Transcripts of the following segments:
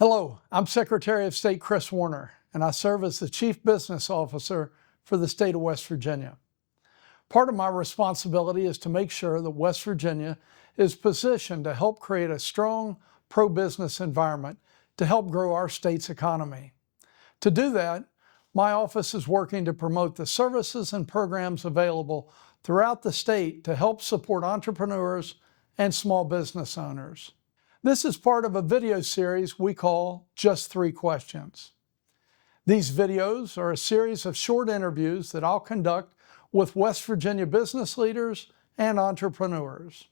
Hello, I'm Secretary of State Kris Warner, and I serve as the Chief Business Officer for the state of West Virginia. Part of my responsibility is to make sure that West Virginia is positioned to help create a strong pro-business environment to help grow our state's economy. To do that, my office is working to promote the services and programs available throughout the state to help support entrepreneurs and small business owners. This is part of a video series we call Just 3 Questions. These videos are a series of short interviews that I'll conduct with West Virginia business leaders and entrepreneurs.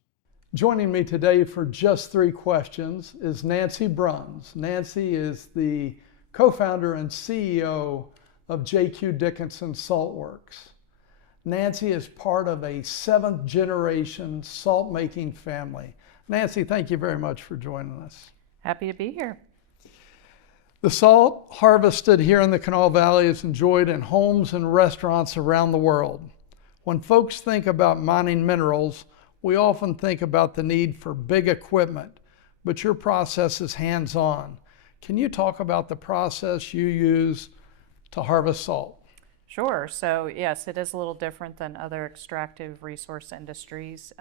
Joining me today for Just 3 Questions is Nancy Bruns. Nancy is the co-founder and CEO of Dickinson Salt Works. Nancy is part of a 7th generation salt making family. Nancy, thank you very much for joining us. Happy to be here. The salt harvested here in the Kanawha Valley is enjoyed in homes and restaurants around the world. When folks think about mining minerals, we often think about the need for big equipment, but your process is hands-on. Can you talk about the process you use to harvest salt? Sure. So yes, it is a little different than other extractive resource industries.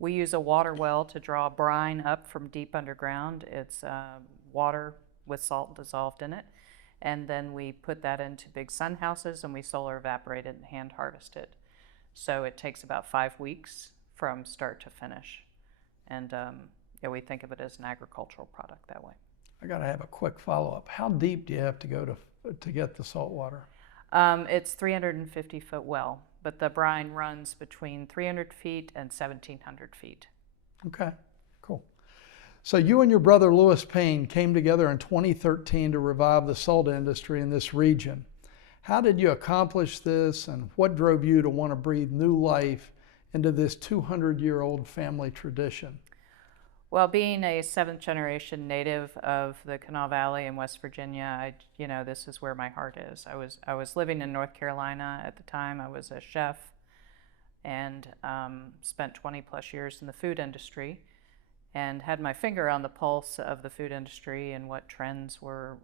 We use a water well to draw brine up from deep underground. It's water with salt dissolved in it. And then we put that into big sun houses and we solar evaporate it and hand harvest it. So it takes about 5 weeks from start to finish. And yeah, we think of it as an agricultural product that way. I got to have a quick follow-up. How deep do you have to go to get the salt water? It's 350-foot well, but the brine runs between 300 feet and 1,700 feet. Okay, cool. So you and your brother Lewis Payne came together in 2013 to revive the salt industry in this region. How did you accomplish this, and what drove you to want to breathe new life into this 200-year-old family tradition? Well, being a 7th generation native of the Kanawha Valley in West Virginia, this is where my heart is. I was living in North Carolina at the time. I was a chef and spent 20 plus years in the food industry and had my finger on the pulse of the food industry and what trends were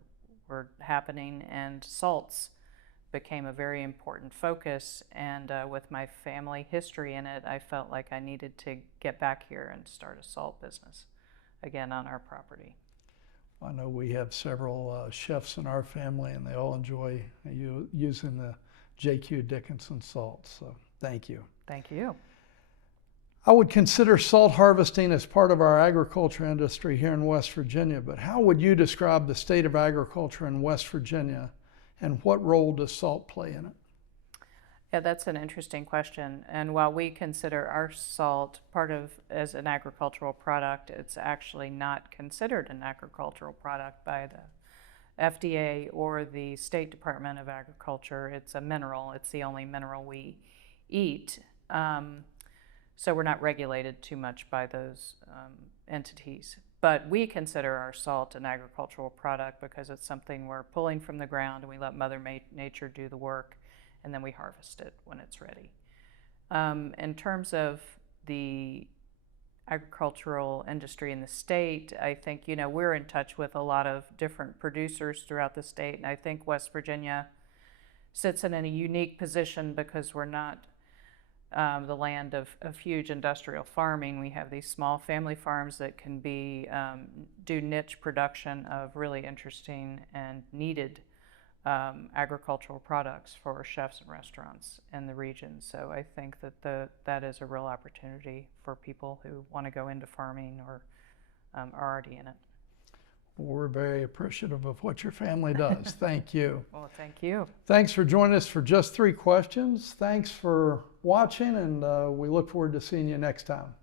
happening, and salts became a very important focus, and with my family history in it, I felt like I needed to get back here and start a salt business again on our property. I know we have several chefs in our family, and they all enjoy using the JQ Dickinson salt, so thank you. Thank you. I would consider salt harvesting as part of our agriculture industry here in West Virginia, but how would you describe the state of agriculture in West Virginia, and what role does salt play in it? Yeah, that's an interesting question. And while we consider our salt as an agricultural product, it's actually not considered an agricultural product by the FDA or the State Department of Agriculture. It's a mineral. It's the only mineral we eat. So we're not regulated too much by those entities. But we consider our salt an agricultural product because it's something we're pulling from the ground, and we let Mother Nature do the work, and then we harvest it when it's ready. In terms of the agricultural industry in the state, I think, we're in touch with a lot of different producers throughout the state, and I think West Virginia sits in a unique position because we're not the land of huge industrial farming. We have these small family farms that can do niche production of really interesting and needed agricultural products for chefs and restaurants in the region. So I think that that is a real opportunity for people who want to go into farming or are already in it. We're very appreciative of what your family does. Thank you. Well, thank you. Thanks for joining us for Just 3 Questions. Thanks for watching, and we look forward to seeing you next time.